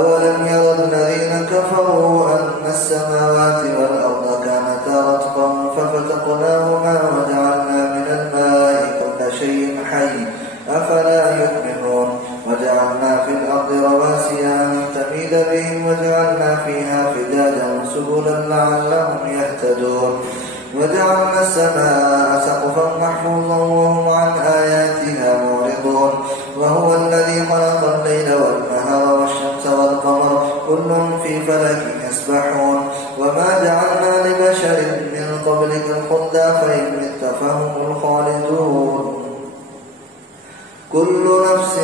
أولم ير الذين كفروا أن السماوات والأرض كانتا رتقا ففتقناهما وجعلنا من الماء كل شيء حي أفلا يؤمنون وجعلنا في الأرض رواسي أن تميد بهم وجعلنا فيها فجاجا سبلا لعلهم يهتدون وجعلنا السماء سقفا محفوظا وهم عن آياتها معرضون وهو الذي خلق الليل والنهار والشمس والقمر كل في فلك يسبحون وما جعلنا لبشر من قبلك الخلد فإن مت فهم الخالدون كل نفس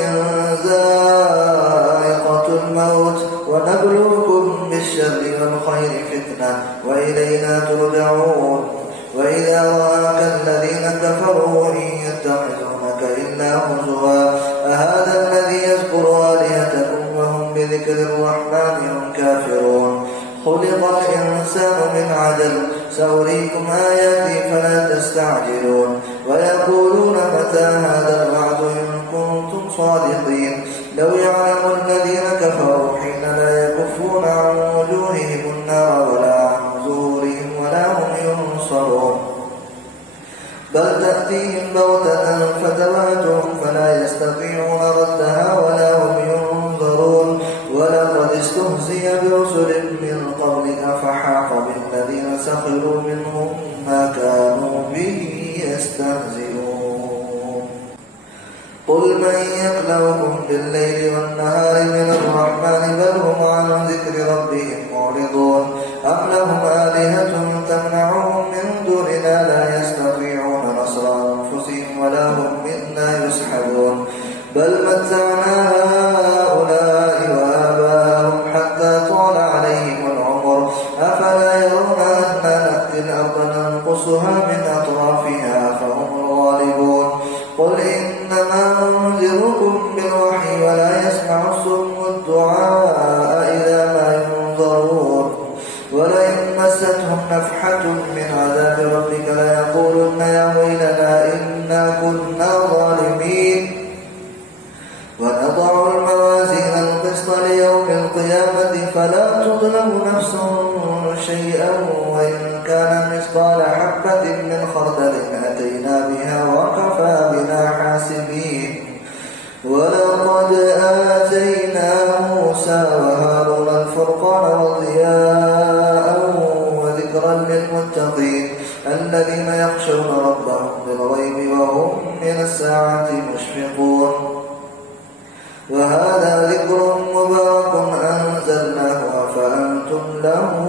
ذائقة الموت ونبلوكم بالشر والخير فتنة وإلينا ترجعون وإذا رآك الذين كفروا إن يتخذونك إلا هزوا أهذا الذي يذكر آلهتكم وهم بذكر الرحمن هم كافرون خلق الإنسان من عجل سأريكم آياتي فلا تستعجلون ويقولون متى هذا الوعد إن كنتم صادقين لو يعلم الذين كفروا حين لا يكفون عن وجوههم النار ولا عن ظهورهم ولا هم ينصرون بل تأتيهم بغتة فتبعتهم فلا يستطيعون ردها ولا هم ينظرون ولقد استهزئ برسل من قبلك فحاق بالذين سخروا منهم ما كانوا به يستهزئون قل من يكلؤكم بالليل والنهار من الرحمن بل هم عن ذكر ربهم معرضون أم لهم آلهة تمنعهم من دوننا لا يستطيعون نصر أنفسهم ولا هم منا يسحبون بل متعنا هؤلاء وآباءهم حتى طال عليهم العمر أفلا يرون أنا نأتي الأرض ننقصها من أطرافها فهم الغالبون قل إنما أنذركم بالوحي ولا يسمع الصم الدعاء إذا ما ينظرون ولئن مستهم نفحة من عذاب ربك ليقولن يا ويلنا إنا كنا ظالمين ونضع الموازين القسط ليوم القيامة فلا تظلم نفس شيئا وإن كان مثقال حبة من خردل أتينا بها وكفى بنا حاسبين ولقد آتينا موسى وهارون الفرقان وضياء وذكرا للمتقين الذين يخشون ربهم بالغيب وهم من الساعة مشفقون وهذا ذكر مبارك أنزلناه فأنتم له